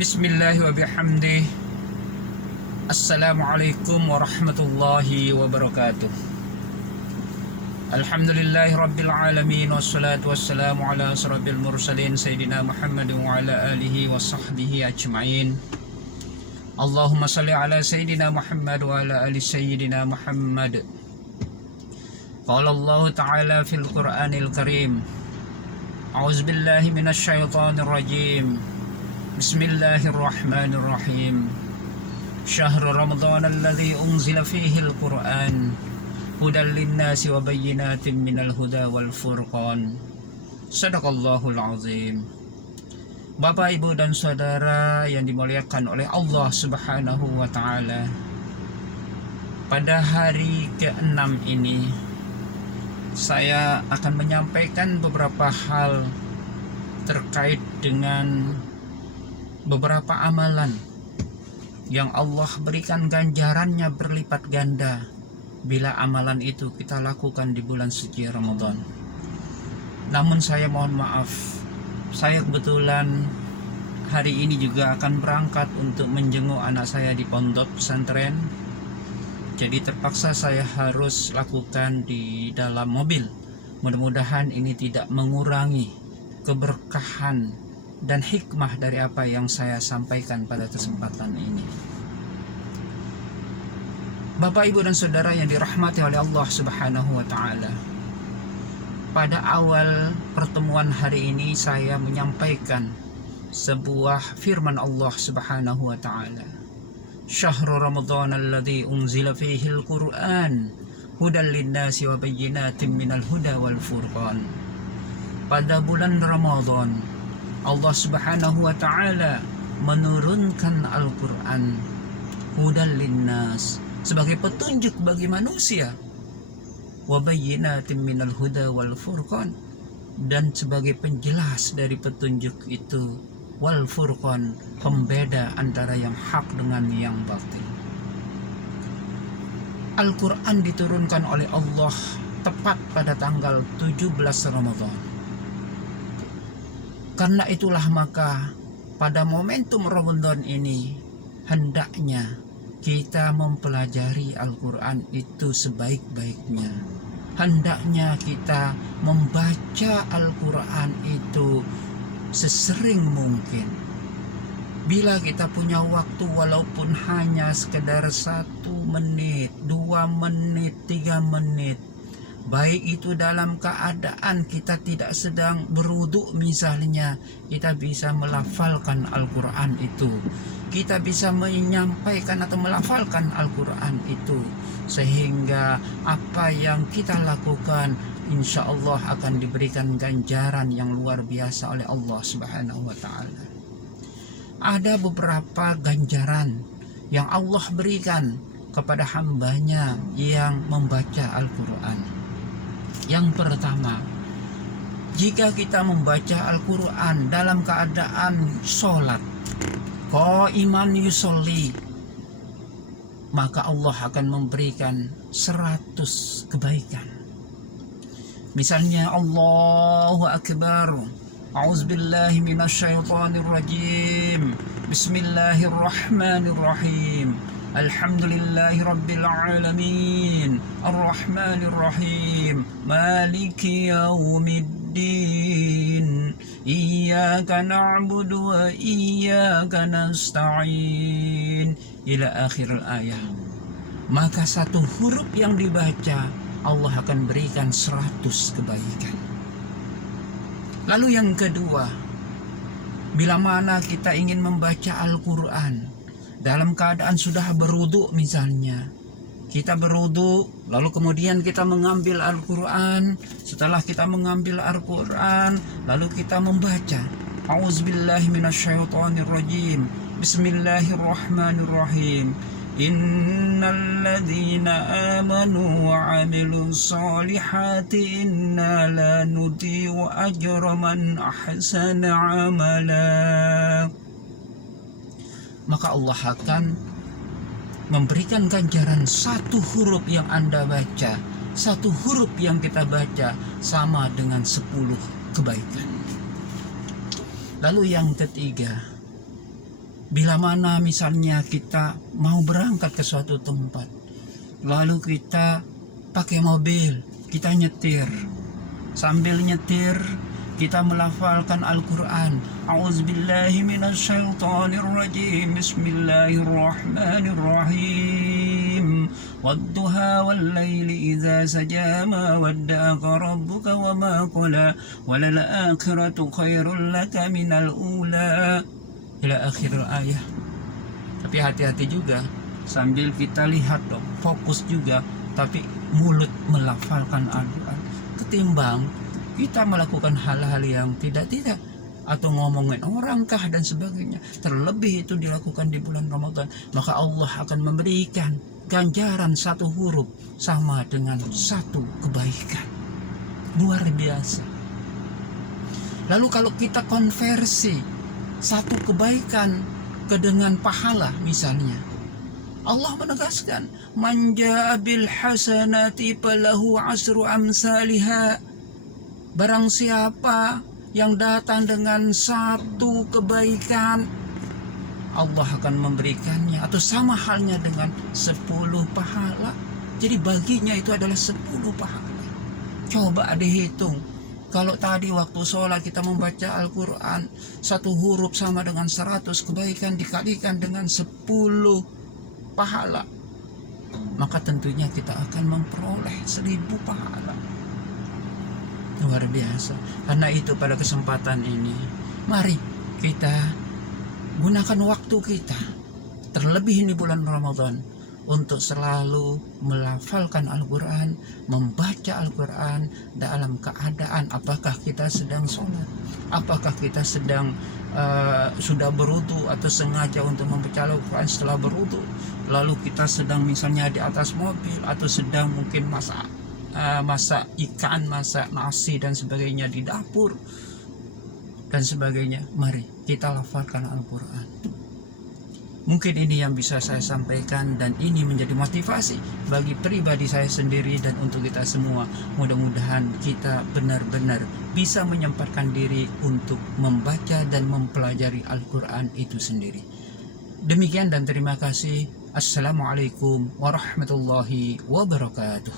Bismillah wa bihamdih. Assalamualaikum warahmatullahi wabarakatuh. Alhamdulillahi rabbil alamin. Wassalatu wassalamu ala asrafil mursalin Sayyidina Muhammad wa ala alihi wa sahbihi ajma'in. Allahumma salli ala Sayyidina Muhammad wa ala ali Sayyidina Muhammad. Qala Allah ta'ala fil Qur'anil Karim, A'udzubillahi minasyaitonir rajim. Bismillahirrahmanirrahim. Syahrul Ramadan alladzi unzila fihi al-Qur'an hudan lin-nasi wa bayyinatin minal huda wal furqan. Shadaqallahul azim. Bapak, Ibu dan saudara yang dimuliakan oleh Allah Subhanahu wa taala. Pada hari ke-6 ini saya akan menyampaikan beberapa hal terkait dengan beberapa amalan yang Allah berikan ganjarannya berlipat ganda bila amalan itu kita lakukan di bulan suci Ramadan. Namun saya mohon maaf, saya kebetulan hari ini juga akan berangkat untuk menjenguk anak saya di pondok pesantren. Jadi terpaksa saya harus lakukan di dalam mobil. Mudah-mudahan ini tidak mengurangi keberkahan dan hikmah dari apa yang saya sampaikan pada kesempatan ini. Bapak, Ibu dan saudara yang dirahmati oleh Allah Subhanahu wa taala. Pada awal pertemuan hari ini saya menyampaikan sebuah firman Allah Subhanahu wa taala. Syahrul Ramadan alladzi unzila fihi al-Qur'an hudan lin-nasi wa bayyinatin minal huda wal furqan. Pada bulan Ramadan Allah Subhanahu wa taala menurunkan Al-Qur'an hudan linnas sebagai petunjuk bagi manusia, wa bayyinatin minal huda wal furqan, dan sebagai penjelas dari petunjuk itu, wal furqan, pembeda antara yang hak dengan yang batil. Al-Qur'an diturunkan oleh Allah tepat pada tanggal 17 Ramadan. Karena itulah maka pada momentum Ramadan ini hendaknya kita mempelajari Al-Quran itu sebaik-baiknya. Hendaknya kita membaca Al-Quran itu sesering mungkin. Bila kita punya waktu walaupun hanya sekedar 1 menit, 2 menit, 3 menit, baik itu dalam keadaan kita tidak sedang berwudu misalnya, kita bisa melafalkan Al-Quran itu. Kita bisa menyampaikan atau melafalkan Al-Quran itu. Sehingga apa yang kita lakukan insya Allah akan diberikan ganjaran yang luar biasa oleh Allah Subhanahu wa ta'ala. Ada beberapa ganjaran yang Allah berikan kepada hambanya yang membaca Al-Quran. Yang pertama, jika kita membaca Al-Quran dalam keadaan sholat, qaiman yusolli, maka Allah akan memberikan 100 kebaikan. Misalnya Allahu Akbar, A'udzubillahi minasyaitonir rajim, Bismillahirrahmanirrahim, Alhamdulillahi rabbil alamin, Ar-Rahmanir Rahim, Maliki yaumiddin, Iyyaka na'budu wa iyyaka nasta'in, ila akhir ayat. Maka satu huruf yang dibaca Allah akan berikan 100 kebaikan. Lalu yang kedua, bila mana kita ingin membaca Al-Quran dalam keadaan sudah berwudu misalnya, kita berwudu lalu kemudian kita mengambil Al-Quran. Setelah kita mengambil Al-Quran lalu kita membaca A'udzubillahi minasyaitonir rajim, Bismillahirrahmanirrahim, Innal ladzina amanu wa 'amilus solihati inna la nudhi'u ajra man ahsana 'amala. Maka Allah akan memberikan ganjaran 1 huruf yang Anda baca, 1 huruf yang kita baca sama dengan 10 kebaikan. Lalu yang ketiga, Bila mana misalnya kita mau berangkat ke suatu tempat, lalu kita pakai mobil, kita nyetir. Sambil nyetir, kita melafalkan Al-Quran. A'udzubillahi minasyaitonirrajim. Bismillahirrahmanirrahim. Wadduha wallayli idza saja ma wadda'aka rabbuka wa ma qala walal akhiratu khairul laka minal ula. Ila akhir ayat. Tapi hati-hati juga, sambil kita lihat dong, fokus juga, tapi mulut melafalkan Al-Quran. Ketimbang kita melakukan hal-hal yang tidak-tidak, atau ngomongin orangkah dan sebagainya, terlebih itu dilakukan di bulan Ramadan, maka Allah akan memberikan ganjaran satu huruf sama dengan satu kebaikan. Luar biasa. Lalu kalau kita konversi satu kebaikan ke dengan pahala misalnya, Allah menegaskan, man jaa bil hasanati falahu asru amsalha. Barang siapa yang datang dengan satu kebaikan, Allah akan memberikannya, atau sama halnya dengan 10 pahala. Jadi baginya itu adalah 10 pahala. Coba dihitung. Kalau tadi waktu sholat kita membaca Al-Quran, satu huruf sama dengan 100 kebaikan dikalikan dengan 10 pahala, maka tentunya kita akan memperoleh 1000 pahala. Luar biasa. Karena itu pada kesempatan ini, mari kita gunakan waktu kita, terlebih ini bulan Ramadan, untuk selalu melafalkan Al-Quran, membaca Al-Quran dalam keadaan apakah kita sedang sholat, apakah kita sedang sudah berwudu atau sengaja untuk membaca Al-Quran setelah berwudu, lalu kita sedang misalnya di atas mobil, atau sedang mungkin masak ikan, masak nasi dan sebagainya di dapur dan sebagainya. Mari kita lafalkan Al-Quran. Mungkin ini yang bisa saya sampaikan, dan ini menjadi motivasi bagi pribadi saya sendiri dan untuk kita semua. Mudah-mudahan kita benar-benar bisa menyempatkan diri untuk membaca dan mempelajari Al-Quran itu sendiri. Demikian dan terima kasih. Assalamualaikum warahmatullahi wabarakatuh.